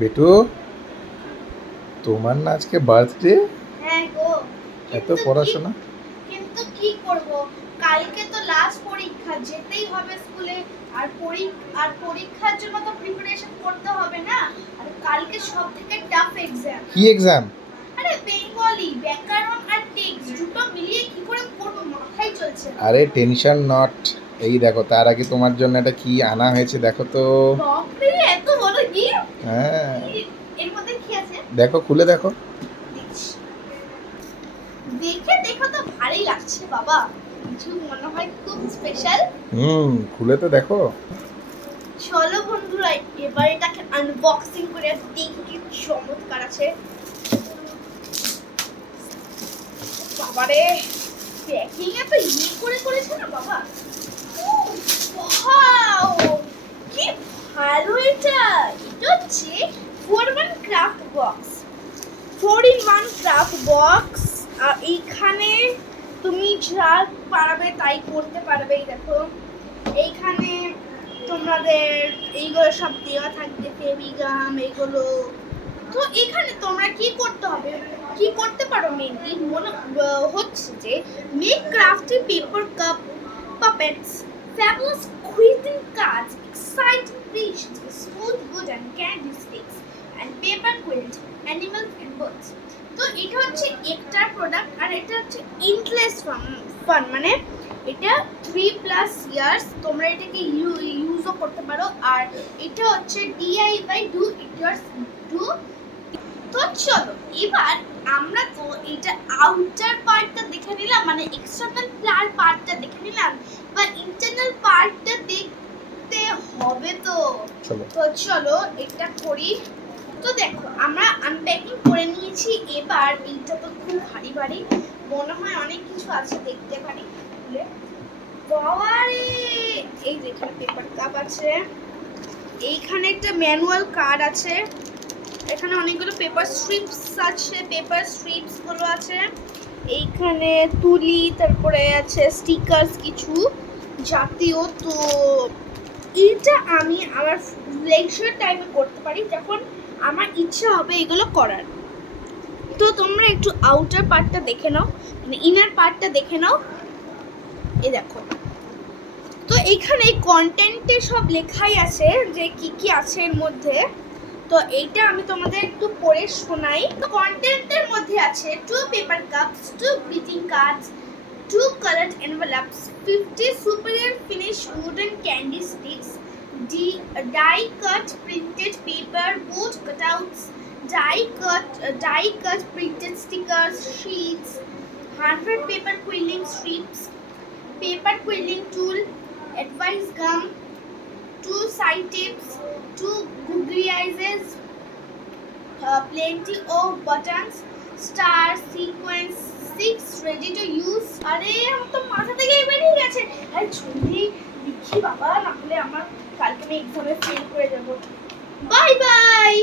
বেটু, তোমার না আজকে বার্থডে? হ্যাঁ গো। এত পড়াশোনা? কিন্তু কি করব, কালকে তো লাস্ট পরীক্ষা, যেতেই হবে স্কুলে। আর পরীক্ষার জন্য তো প্রিপারেশন করতে হবে না। আর কালকে সবথেকে টাফ এক্সাম। কি এক্সাম? আরে বেঙ্গলি, ব্যাকরণ আর টেক্সট দুটো মিলিয়ে কি করে করব মাথায় চলছে না। আরে টেনশন নট। এই দেখো, তার আগে তোমার জন্য এটা কি আনা হয়েছে দেখো তো। বাপরে, এত বড় গিফট! হ্যাঁ, এর মধ্যে কি আছে? দেখো, খুলে দেখো। দেখে দেখো তো ভারী লাগছে বাবা, কিছু মনে হয় খুব স্পেশাল। খুলে তো দেখো। চলো বন্ধুরা, এবার এটাকে আনবক্সিং করে দেখি কি চমৎকার আছে। বাবারে, প্যাকিং এত করে করেছে না বাবা। ওয়াও, কি ভালো এটা! এটা হচ্ছে 4-in-1 craft box. 4-in-1 craft box. আর এইখানে তুমি যা পারবে তাই করতে পারবে। এই দেখো, এইখানে তোমাদের এইগুলো সব দেওয়া থাকবে, ফেভিগাম এগুলো। তো এখানে তোমরা কি করতে হবে, কি করতে পারো মেইনলি মনে হচ্ছে যে make crafty paper cup puppets, fabulous greeting cards, exciting creations with smooth wood and candy sticks, and paper quilt, animals and birds. তো এটা হচ্ছে একটা প্রোডাক্ট, আর এটা হচ্ছে ইন্টারেস্ট ফান, মানে এটা 3+ ইয়ার্স তোমরা এটাকে ইউজও করতে পারো। আর এটা হচ্ছে DIY, do it your do. তো চলো এবার আমরা তো এটা আউটার পার্টটা দেখে নিলাম, মানে এক্সটার্নাল পার্টটা দেখে নিলাম, বা ইন্টারনাল পার্টটা দেখতে হবে। তো চলো এটা করি। তো দেখো, আমরা আনপ্যাকিং করে নিয়েছি। এবার এইটা তো খুব ভারী ভারী, মনে হয় অনেক কিছু আছে, দেখতে পারি খুলে। বাবারে, এই যে এখানে পেপার কাপ আছে, এইখানে একটা ম্যানুয়াল কার্ড আছে, এখানে অনেকগুলো পেপার স্ট্রিপস আছে, পেপার স্ট্রিপস গুলো আছে, এইখানে তুলি, তারপরে আছে স্টিকারস কিছু জাতীয়। তো এটা আমি আমার লেকচার টাইমে করতে পারি, যখন আমার ইচ্ছা হবে এগুলো করার। তো তোমরা একটু আউটার পার্টটা দেখে নাও, মানে ইনার পার্টটা দেখে নাও। এই দেখো, তো এখানে কন্টেন্টে সব লেখাই আছে যে কি কি আছে এর মধ্যে। তো এইটা আমি তোমাদের একটু পড়ে শোনাই। তো কন্টেন্টের মধ্যে আছে 2 paper cups, 2 greeting cards, 2 colored envelopes, 50 superior finished wooden candy sticks, die cut printed paper, board cutouts, die cut printed stickers, sheets, 100 paper quilling strips, paper quilling tool, advice gum, 2 side tips, 2 googly eyes, plenty of buttons, stars, sequence, 6 ready to use. আরে আমার তো মাথা থেকে বেরিয়ে গেছে। আরে জলদি লিখি বাবা, না হলে আমার কালকে আমি এক্সামে ফেল করে যাব। Bye bye.